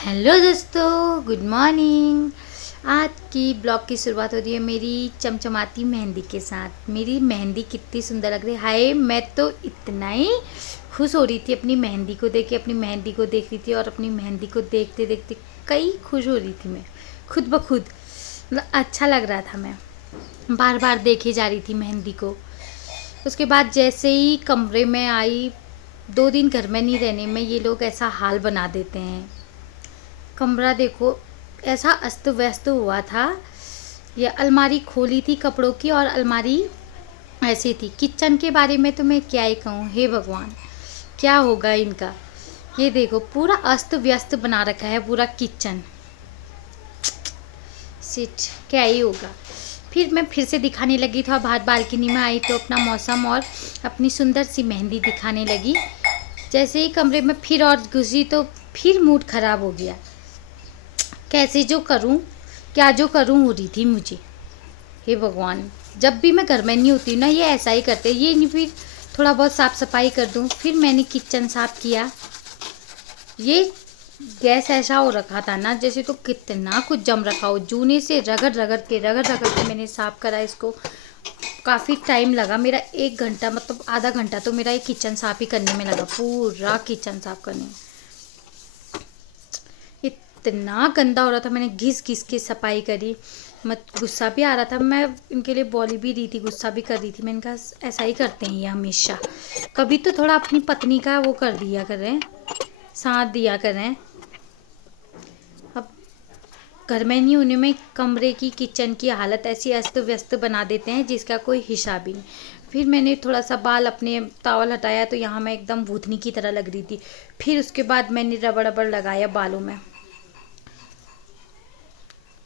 Hello दोस्तों, good morning. आज की ब्लॉग की शुरुआत हो रही है मेरी चमचमाती मेहंदी के साथ। मेरी मेहंदी कितनी सुंदर लग रही है। हाय, मैं तो इतना ही खुश हो रही थी अपनी मेहंदी को देख के। अपनी मेहंदी को देख रही थी और अपनी मेहंदी को देखते देखते कई खुश हो रही थी मैं खुद ब खुद। मतलब अच्छा लग रहा था, मैं बार बार देखे जा रही थी मेहंदी को। उसके बाद जैसे ही कमरे में आई, 2 दिन घर में नहीं रहने में ये लोग ऐसा हाल बना देते हैं। कमरा देखो, ऐसा अस्त व्यस्त हुआ था। ये अलमारी खोली थी कपड़ों की और अलमारी ऐसी थी। किचन के बारे में तो मैं क्या ही कहूँ, हे भगवान, क्या होगा इनका। ये देखो, पूरा अस्त व्यस्त बना रखा है पूरा किचन। सिट, क्या ही होगा। फिर से दिखाने लगी था, बाहर बालकनी में आई तो अपना मौसम और अपनी सुंदर सी मेहंदी दिखाने लगी। जैसे ही कमरे में फिर और घुसी तो फिर मूड ख़राब हो गया। कैसे जो करूं, क्या जो करूं हो रही थी मुझे। हे भगवान, जब भी मैं घर में नहीं होती ना ये ऐसा ही करते। ये नहीं, फिर थोड़ा बहुत साफ़ सफाई कर दूं। फिर मैंने किचन साफ़ किया। ये गैस ऐसा हो रखा था ना जैसे तो कितना कुछ जम रखा हो। जूने से रगड़ रगड़ के मैंने साफ़ करा इसको। काफ़ी टाइम लगा मेरा, 1 घंटा, मतलब आधा घंटा तो मेरा ये किचन साफ़ ही करने में लगा, पूरा किचन साफ़ करने में। इतना गंदा हो रहा था, मैंने घिस घिस के सफाई करी। मत गुस्सा भी आ रहा था, मैं इनके लिए बोली भी रही थी, गुस्सा भी कर रही थी। मैंने कहा ऐसा ही करते हैं ये हमेशा। कभी तो थोड़ा अपनी पत्नी का वो कर दिया करें, साथ दिया करें। अब घर में नहीं होने में कमरे की, किचन की हालत ऐसी अस्त व्यस्त बना देते हैं जिसका कोई हिसाब ही नहीं। फिर मैंने थोड़ा सा बाल अपने टॉवल हटाया तो यहाँ मैं एकदम भूतनी की तरह लग रही थी। फिर उसके बाद मैंने रबड़ रबड़ लगाया बालों में,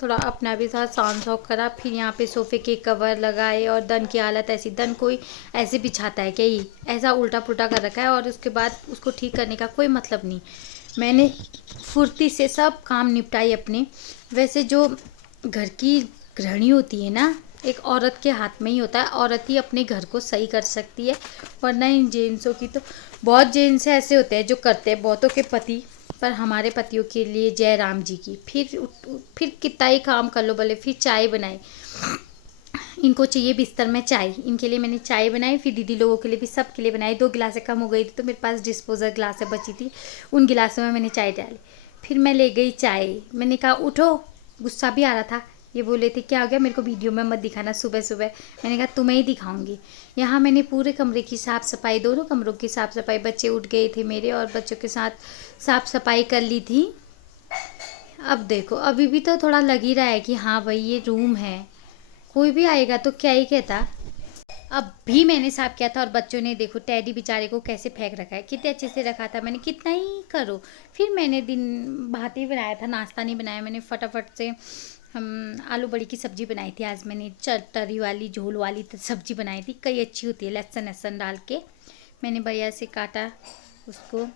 थोड़ा अपना भी साथ साउंड शौक करा। फिर यहाँ पे सोफ़े के कवर लगाए और दन की हालत ऐसी, दन कोई ऐसे बिछाता है क्या, ही ऐसा उल्टा पुल्टा कर रखा है। और उसके बाद उसको ठीक करने का कोई मतलब नहीं। मैंने फुर्ती से सब काम निपटाई अपने। वैसे जो घर की गृहिणी होती है ना, एक औरत के हाथ में ही होता है। औरत ही अपने घर को सही कर सकती है, वरना इन जेंट्सों की तो, बहुत जेंट्स ऐसे होते हैं जो करते हैं, बहुतों के पति। पर हमारे पतियों के लिए जय राम जी की। फिर कितना ही काम कर लो भले, फिर चाय बनाई। इनको चाहिए बिस्तर में चाय, इनके लिए मैंने चाय बनाई। फिर दीदी लोगों के लिए भी, सब के लिए बनाई। 2 गिलासें कम हो गई थी तो मेरे पास डिस्पोजल गिलासें बची थी, उन गिलासों में मैंने चाय डाली। फिर मैं ले गई चाय। मैंने कहा उठो, गुस्सा भी आ रहा था। ये बोले थे क्या हो गया, मेरे को वीडियो में मत दिखाना सुबह सुबह। मैंने कहा तुम्हें ही दिखाऊंगी। यहाँ मैंने पूरे कमरे की साफ़ सफाई, दोनों कमरों की साफ़ सफाई, बच्चे उठ गए थे मेरे और बच्चों के साथ साफ़ सफाई कर ली थी। अब देखो, अभी भी तो थोड़ा लग ही रहा है कि हाँ भाई ये रूम है, कोई भी आएगा तो क्या ही कहता। अब भी मैंने साफ किया था और बच्चों ने देखो टेडी बेचारे को कैसे फेंक रखा है। कितने अच्छे से रखा था मैंने, कितना ही करो। फिर मैंने दिन भात ही बनाया था, नाश्ता नहीं बनाया मैंने। फटाफट से हम आलू बड़ी की सब्ज़ी बनाई थी आज मैंने। तरी वाली झोल वाली सब्ज़ी बनाई थी, कई अच्छी होती है लहसुन लहसुन डाल के। मैंने बढ़िया से काटा उसको,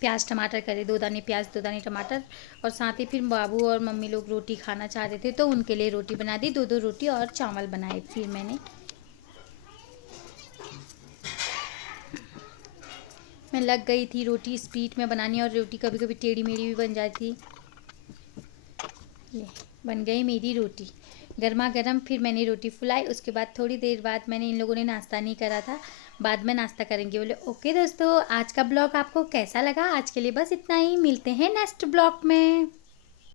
प्याज टमाटर करे, 2 दाने प्याज 2 दाने टमाटर। और साथ ही फिर बाबू और मम्मी लोग रोटी खाना चाह रहे थे तो उनके लिए रोटी बना दी, 2 रोटी और चावल बनाए। फिर मैं लग गई थी रोटी स्पीड में बनानी, और रोटी कभी कभी टेढ़ी मेढ़ी भी बन जाती। ये बन गई मेरी रोटी गर्मा गर्म। फिर मैंने रोटी फुलाई। उसके बाद थोड़ी देर बाद, मैंने इन लोगों ने नाश्ता नहीं करा था, बाद में नाश्ता करेंगे बोले। ओके दोस्तों, आज का ब्लॉग आपको कैसा लगा? आज के लिए बस इतना ही, मिलते हैं नेक्स्ट ब्लॉग में।